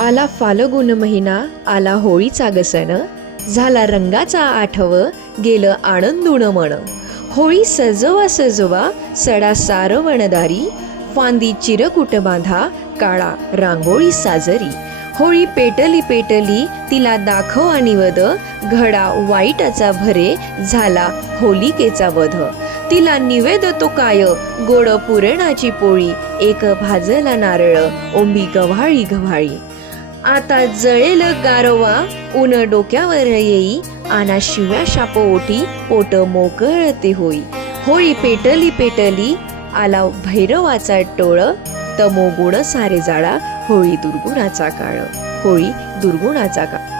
आला फाल्गुन महिना, आला होळीचा ग सण, झाला रंगाचा आठव, गेलं आनंदून मन. होळी सजवा सजवा, सडा सारवणदारी, फांदी चिरकुट बांधा, काळा रांगोळी साजरी. होळी पेटली पेटली, तिला दाखव आणि वद, घडा वाईटाचा भरे, झाला होलिकेचा वध. तिला निवेद तो काय, गोड पुरणाची पोळी, एक भाजला नारळ, ओंबी गव्हाळी गव्हाळी. आता जळेल गारवा, ऊन डोक्यावर येई, आना शिव्या शाप ओटी, पोट मोकळते होई. होळी पेटली पेटली, आला भैरवाचा टोळ, तमोगुण सारे जाळा, होळी दुर्गुणाचा काळ. होळी दुर्गुणाचा काळ.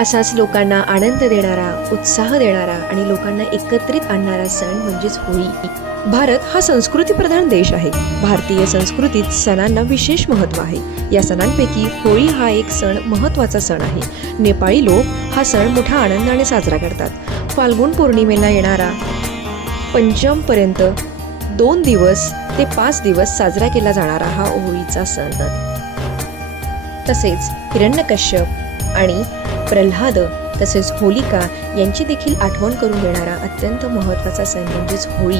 असाच लोकांना आनंद देणारा, उत्साह देणारा आणि लोकांना एकत्रित आणणारा सण म्हणजेच होळी. भारत हा संस्कृतीप्रधान देश आहे. भारतीय संस्कृतीत सणांना विशेष महत्त्व आहे. या सणांपैकी होळी हा एक महत्त्वाचा सण आहे. नेपाळी लोक हा सण मोठ्या आनंदाने साजरा करतात. फाल्गुन पौर्णिमेला येणारा पंचमपर्यंत 2 दिवस ते 5 दिवस साजरा केला जाणारा हा होळीचा सण. तसेच हिरण्यकश्यप आणि प्रल्हाद तसेच होलिका यांची देखील आठवण करून देणारा अत्यंत महत्त्वाचा सण म्हणजेच होळी.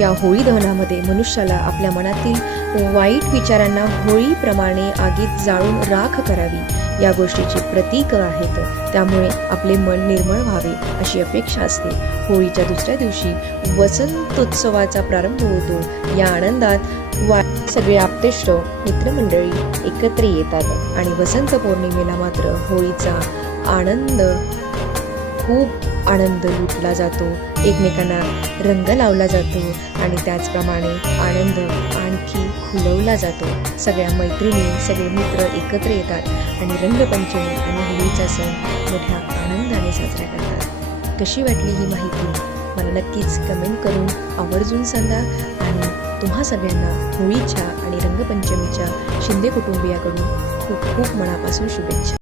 या होळी दहनामध्ये मनुष्याला आपल्या मनातील वाईट विचारांना होळीप्रमाणे आगीत जाळून राख करावी या गोष्टीची प्रतीक आहेत. त्यामुळे आपले मन निर्मळ व्हावे अशी अपेक्षा असते. होळीच्या दुसऱ्या दिवशी वसंतोत्सवाचा प्रारंभ होतो. या आनंदात सगळे आप्तेष्ट मित्रमंडळी एकत्र येतात आणि वसंत पौर्णिमेला मात्र होळीचा खूप आनंद लुटला जातो. एकमेकांना रंग लावला जातो आणि त्याचप्रमाणे आनंद आणखी खुलवला जातो. सगळ्या मैत्रिणी सगळे मित्र एकत्र येतात आणि रंगपंचमी आणि होळीचा सण मोठ्या आनंदाने साजरा करतात. कशी वाटली ही माहिती मला नक्कीच कमेंट करून आवर्जून सांगा आणि तुम्हा सगळ्यांना होळीच्या आणि रंगपंचमीच्या शिंदे कुटुंबियाकडून खूप खूप मनापासून शुभेच्छा.